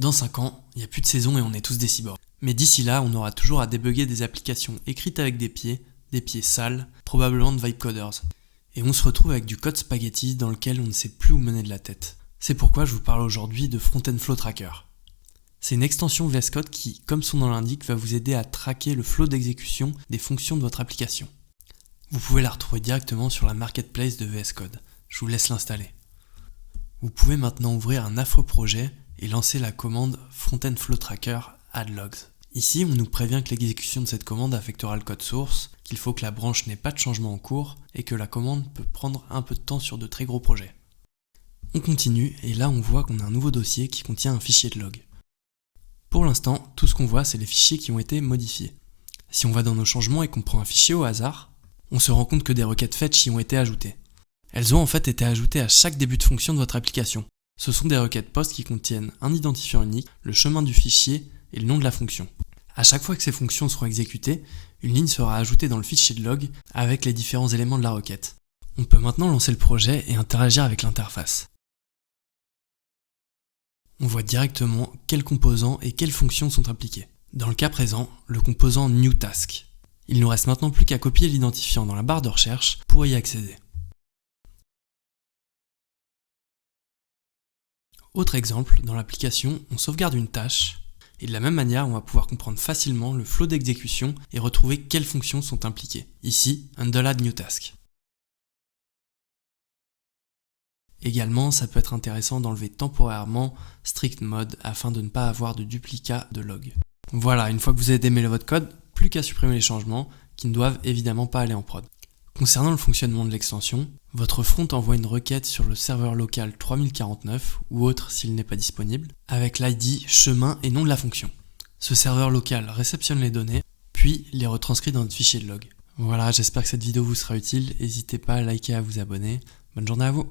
Dans 5 ans, il n'y a plus de saison et on est tous des cyborgs. Mais d'ici là, on aura toujours à débugger des applications écrites avec des pieds sales, probablement de vibe coders. Et on se retrouve avec du code spaghetti dans lequel on ne sait plus où mener de la tête. C'est pourquoi je vous parle aujourd'hui de Front-End Flow Tracker. C'est une extension VS Code qui, comme son nom l'indique, va vous aider à traquer le flow d'exécution des fonctions de votre application. Vous pouvez la retrouver directement sur la marketplace de VS Code. Je vous laisse l'installer. Vous pouvez maintenant ouvrir un affreux projet et lancer la commande Front-End Flow Tracker add logs. Ici, on nous prévient que l'exécution de cette commande affectera le code source, qu'il faut que la branche n'ait pas de changement en cours et que la commande peut prendre un peu de temps sur de très gros projets. On continue et là on voit qu'on a un nouveau dossier qui contient un fichier de log. Pour l'instant, tout ce qu'on voit, c'est les fichiers qui ont été modifiés. Si on va dans nos changements et qu'on prend un fichier au hasard, on se rend compte que des requêtes fetch y ont été ajoutées. Elles ont en fait été ajoutées à chaque début de fonction de votre application. Ce sont des requêtes POST qui contiennent un identifiant unique, le chemin du fichier et le nom de la fonction. À chaque fois que ces fonctions seront exécutées, une ligne sera ajoutée dans le fichier de log avec les différents éléments de la requête. On peut maintenant lancer le projet et interagir avec l'interface. On voit directement quels composants et quelles fonctions sont impliqués. Dans le cas présent, le composant NewTask. Il ne nous reste maintenant plus qu'à copier l'identifiant dans la barre de recherche pour y accéder. Autre exemple, dans l'application, on sauvegarde une tâche et de la même manière, on va pouvoir comprendre facilement le flot d'exécution et retrouver quelles fonctions sont impliquées. Ici, add new task. Également, ça peut être intéressant d'enlever temporairement strict mode afin de ne pas avoir de duplicat de log. Voilà, une fois que vous avez démêlé votre code, plus qu'à supprimer les changements qui ne doivent évidemment pas aller en prod. Concernant le fonctionnement de l'extension, votre front envoie une requête sur le serveur local 3049 ou autre s'il n'est pas disponible, avec l'ID, chemin et nom de la fonction. Ce serveur local réceptionne les données, puis les retranscrit dans notre fichier de log. Voilà, j'espère que cette vidéo vous sera utile, n'hésitez pas à liker et à vous abonner. Bonne journée à vous!